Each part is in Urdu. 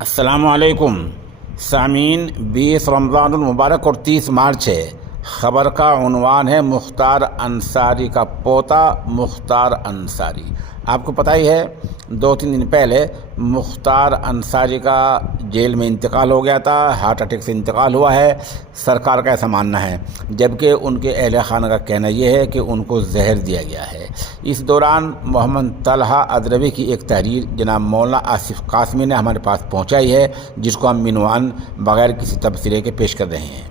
السلام علیکم سامعین، 20 رمضان المبارک اور 30 مارچ ہے۔ خبر کا عنوان ہے مختار انصاری کا پوتا مختار انصاری۔ آپ کو پتہ ہی ہے 2-3 دن پہلے مختار انصاری کا جیل میں انتقال ہو گیا تھا، ہارٹ اٹیک سے انتقال ہوا ہے۔ سرکار کا ایسا ماننا ہے، جبکہ ان کے اہل خانہ کا کہنا یہ ہے کہ ان کو زہر دیا گیا ہے۔ اس دوران محمد طلحہ ادروی کی ایک تحریر جناب مولانا آصف قاسمی نے ہمارے پاس پہنچائی ہے، جس کو ہم عنوان بغیر کسی تبصرے کے پیش کر رہے ہیں۔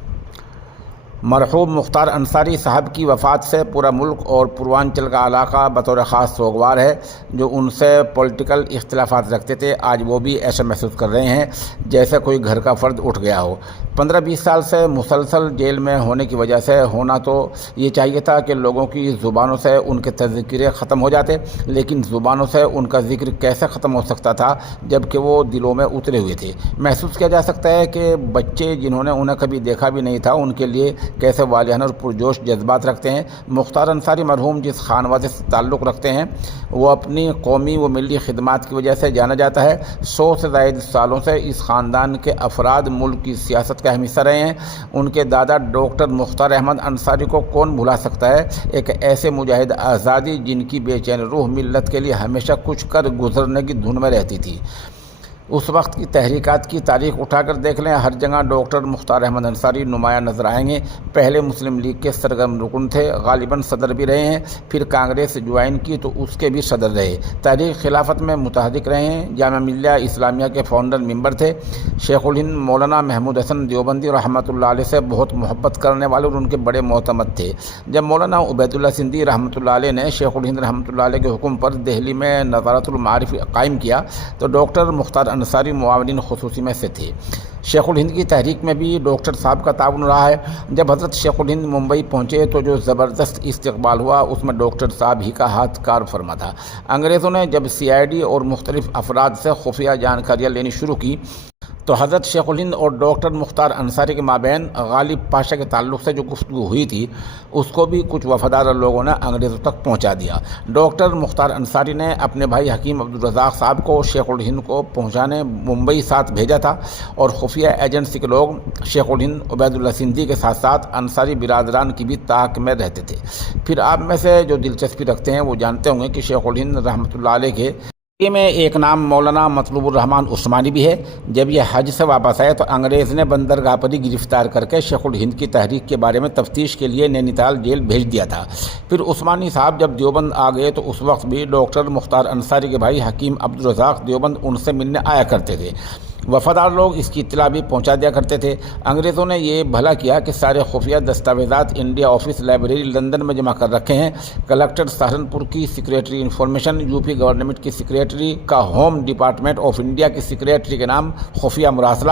مرحوم مختار انصاری صاحب کی وفات سے پورا ملک اور پوروانچل کا علاقہ بطور خاص سوگوار ہے۔ جو ان سے پولیٹیکل اختلافات رکھتے تھے، آج وہ بھی ایسا محسوس کر رہے ہیں جیسے کوئی گھر کا فرد اٹھ گیا ہو۔ 15-20 سال سے مسلسل جیل میں ہونے کی وجہ سے ہونا تو یہ چاہیے تھا کہ لوگوں کی زبانوں سے ان کے تذکرے ختم ہو جاتے، لیکن زبانوں سے ان کا ذکر کیسے ختم ہو سکتا تھا جبکہ وہ دلوں میں اترے ہوئے تھے۔ محسوس کیا جا سکتا ہے کہ بچے جنہوں نے انہیں کبھی دیکھا بھی نہیں تھا، ان کے لیے کیسے والہانہ اور پرجوش جذبات رکھتے ہیں۔ مختار انصاری مرحوم جس خانوادے سے تعلق رکھتے ہیں، وہ اپنی قومی و ملی خدمات کی وجہ سے جانا جاتا ہے۔ 100 سے زائد سالوں سے اس خاندان کے افراد ملک کی سیاست کا اہم حصہ رہے ہیں۔ ان کے دادا ڈاکٹر مختار احمد انصاری کو کون بھلا سکتا ہے، ایک ایسے مجاہد آزادی جن کی بے چین روح ملت کے لیے ہمیشہ کچھ کر گزرنے کی دھن میں رہتی تھی۔ اس وقت کی تحریکات کی تاریخ اٹھا کر دیکھ لیں، ہر جگہ ڈاکٹر مختار احمد انصاری نمایاں نظر آئیں گے۔ پہلے مسلم لیگ کے سرگرم رکن تھے، غالباً صدر بھی رہے ہیں، پھر کانگریس جوائن کی تو اس کے بھی صدر رہے۔ تحریک خلافت میں متحرک رہے ہیں، جامعہ ملیہ اسلامیہ کے فاؤنڈر ممبر تھے۔ شیخ الہند مولانا محمود حسن دیوبندی رحمۃ اللہ علیہ سے بہت محبت کرنے والے اور ان کے بڑے معتمد تھے۔ جب مولانا عبید اللہ سندھی رحمۃ اللہ علیہ نے شیخ الہند رحمۃ اللہ علیہ کے حکم پر دہلی میں نظارت المعارف قائم کیا تو ڈاکٹر مختار انصاری معاونین خصوصی میں سے تھے۔ شیخ الہند کی تحریک میں بھی ڈاکٹر صاحب کا تعاون رہا ہے۔ جب حضرت شیخ الہند ممبئی پہنچے تو جو زبردست استقبال ہوا، اس میں ڈاکٹر صاحب ہی کا ہاتھ کار فرما تھا۔ انگریزوں نے جب CID اور مختلف افراد سے خفیہ جانکاریاں لینی شروع کی تو حضرت شیخ الہند اور ڈاکٹر مختار انصاری کے مابین غالب پاشا کے تعلق سے جو گفتگو ہوئی تھی، اس کو بھی کچھ وفادار لوگوں نے انگریزوں تک پہنچا دیا۔ ڈاکٹر مختار انصاری نے اپنے بھائی حکیم عبدالرزاق صاحب کو شیخ الہند کو پہنچانے ممبئی ساتھ بھیجا تھا، اور خفیہ ایجنسی کے لوگ شیخ الہند عبید اللہ سندھی کے ساتھ ساتھ انصاری برادران کی بھی طاق میں رہتے تھے۔ پھر آپ میں سے جو دلچسپی رکھتے ہیں وہ جانتے ہوں گے کہ شیخ الہند رحمۃ اللہ علیہ کے میں ایک نام مولانا مطلوب الرحمان عثمانی بھی ہے۔ جب یہ حج سے واپس آئے تو انگریز نے بندرگاہ پر ہی گرفتار کر کے شیخ الہند کی تحریک کے بارے میں تفتیش کے لیے نینی تال جیل بھیج دیا تھا۔ پھر عثمانی صاحب جب دیوبند آ گئے تو اس وقت بھی ڈاکٹر مختار انصاری کے بھائی حکیم عبدالرزاق دیوبند ان سے ملنے آیا کرتے تھے۔ وفادار لوگ اس کی اطلاع بھی پہنچا دیا کرتے تھے۔ انگریزوں نے یہ بھلا کیا کہ سارے خفیہ دستاویزات انڈیا آفس لائبریری لندن میں جمع کر رکھے ہیں۔ کلکٹر سہارنپور کی سیکریٹری انفارمیشن، UP گورنمنٹ کی سیکریٹری کا ہوم ڈپارٹمنٹ آف انڈیا کی سیکریٹری کے نام خفیہ مراسلہ،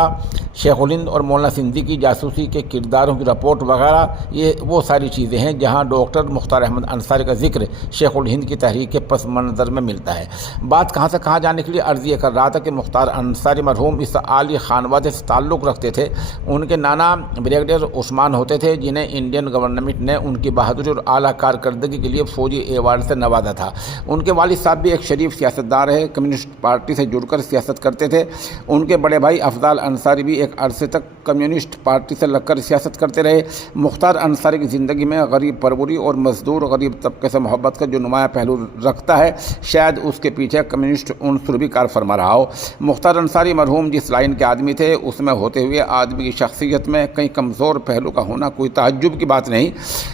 شیخ الہند اور مولانا سندھی کی جاسوسی کے کرداروں کی رپورٹ وغیرہ، یہ وہ ساری چیزیں ہیں جہاں ڈاکٹر مختار احمد انصاری کا ذکر شیخ الہند کی تحریک کے پس منظر میں ملتا ہے۔ بات کہاں سے کہاں جانے کے لیے عرض یہ کر رہا تھا کہ مختار انصاری مرحوم اس عالی خانوادے سے تعلق رکھتے تھے۔ ان کے نانا بریگیڈیئر عثمان ہوتے تھے، جنہیں انڈین گورنمنٹ نے ان کی بہادری اور اعلیٰ کارکردگی کے لیے فوجی ایوارڈ سے نوازا تھا۔ ان کے والد صاحب بھی ایک شریف سیاستدار رہے، کمیونسٹ پارٹی سے جڑ کر سیاست کرتے تھے۔ ان کے بڑے بھائی افضال انصاری بھی ایک عرصے تک کمیونسٹ پارٹی سے لگ کر سیاست کرتے رہے۔ مختار انصاری کی زندگی میں غریب پروری اور مزدور غریب طبقے سے محبت کا جو نمایاں پہلو رکھتا ہے، شاید اس کے پیچھے کمیونسٹ عنصر بھی کار فرما رہا ہو۔ مختار انصاری مرحوم جس لائن کے آدمی تھے، اس میں ہوتے ہوئے آدمی کی شخصیت میں کئی کمزور پہلو کا ہونا کوئی تعجب کی بات نہیں۔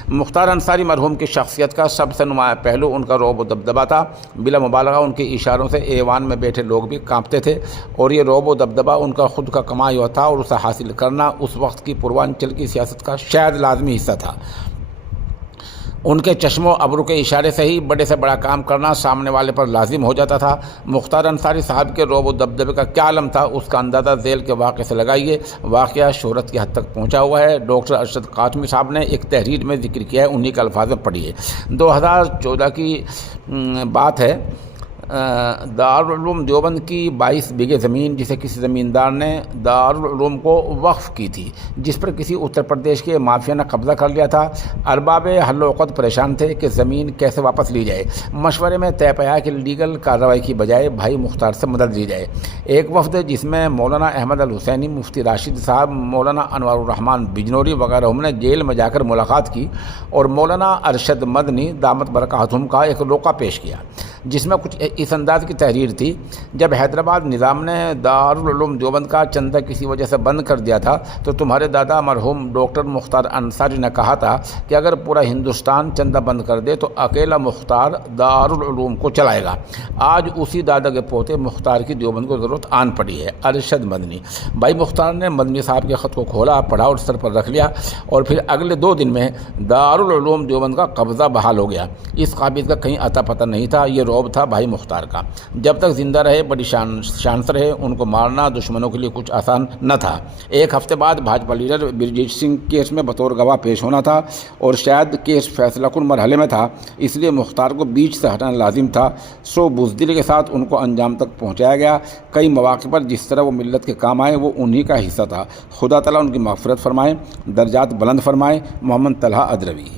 مختار انصاری مرحوم کی شخصیت کا سب سے نمایاں پہلو ان کا رعب و دبدبہ تھا۔ بلا مبالغہ ان کے اشاروں سے ایوان میں بیٹھے لوگ بھی کانپتے تھے، اور یہ رعب و دبدبہ ان کا خود کا کمایا ہوا تھا، اور اسے حاصل کرنا اس وقت کی پوروانچل کی سیاست کا شاید لازمی حصہ تھا۔ ان کے چشم و ابرو کے اشارے سے ہی بڑے سے بڑا کام کرنا سامنے والے پر لازم ہو جاتا تھا۔ مختار انصاری صاحب کے رعب و دبدبے کا کیا عالم تھا، اس کا اندازہ ذیل کے واقعے سے لگائیے۔ واقعہ شہرت کی حد تک پہنچا ہوا ہے۔ ڈاکٹر ارشد قاسمی صاحب نے ایک تحریر میں ذکر کیا ہے، انہی کے الفاظ میں پڑھیے۔ 2014 کی بات ہے، دارالعلوم دیوبند کی 22 بیگھے زمین جسے کسی زمیندار نے دارالعلوم کو وقف کی تھی، جس پر کسی اتر پردیش کے مافیا نے قبضہ کر لیا تھا۔ ارباب حل و عقد پریشان تھے کہ زمین کیسے واپس لی جائے۔ مشورے میں طے پایا کہ لیگل کارروائی کی بجائے بھائی مختار سے مدد لی جائے۔ ایک وفد جس میں مولانا احمد الحسینی، مفتی راشد صاحب، مولانا انوار الرحمن بجنوری وغیرہ نے جیل میں جا کر ملاقات کی اور مولانا ارشد مدنی دامت برکاتہم کا ایک روقہ پیش کیا، جس میں کچھ اس انداز کی تحریر تھی: جب حیدرآباد نظام نے دارالعلوم دیوبند کا چندہ کسی وجہ سے بند کر دیا تھا تو تمہارے دادا مرحوم ڈاکٹر مختار انصاری نے کہا تھا کہ اگر پورا ہندوستان چندہ بند کر دے تو اکیلا مختار دارالعلوم کو چلائے گا۔ آج اسی دادا کے پوتے مختار کی دیوبند کو ضرورت آن پڑی ہے۔ ارشد مدنی۔ بھائی مختار نے مدنی صاحب کے خط کو کھولا، پڑھا اور سر پر رکھ لیا، اور پھر اگلے 2 دن میں دارالعلوم دیوبند کا قبضہ بحال ہو گیا۔ اس قابل کا کہیں اتا پتہ نہیں تھا۔ یہ رعب تھا بھائی مختار کا۔ جب تک زندہ رہے بڑی شان سے رہے، ان کو مارنا دشمنوں کے لیے کچھ آسان نہ تھا۔ 1 ہفتے بعد بھاجپا لیڈر برجیت سنگھ کیس میں بطور گواہ پیش ہونا تھا اور شاید کیس فیصلہ کن مرحلے میں تھا، اس لیے مختار کو بیچ سے ہٹانا لازم تھا۔ سو بزدلی کے ساتھ ان کو انجام تک پہنچایا گیا۔ کئی مواقع پر جس طرح وہ ملت کے کام آئے وہ انہی کا حصہ تھا۔ خدا تعالیٰ ان کی مغفرت فرمائے، درجات بلند فرمائے۔ محمد طلحہ ادروی۔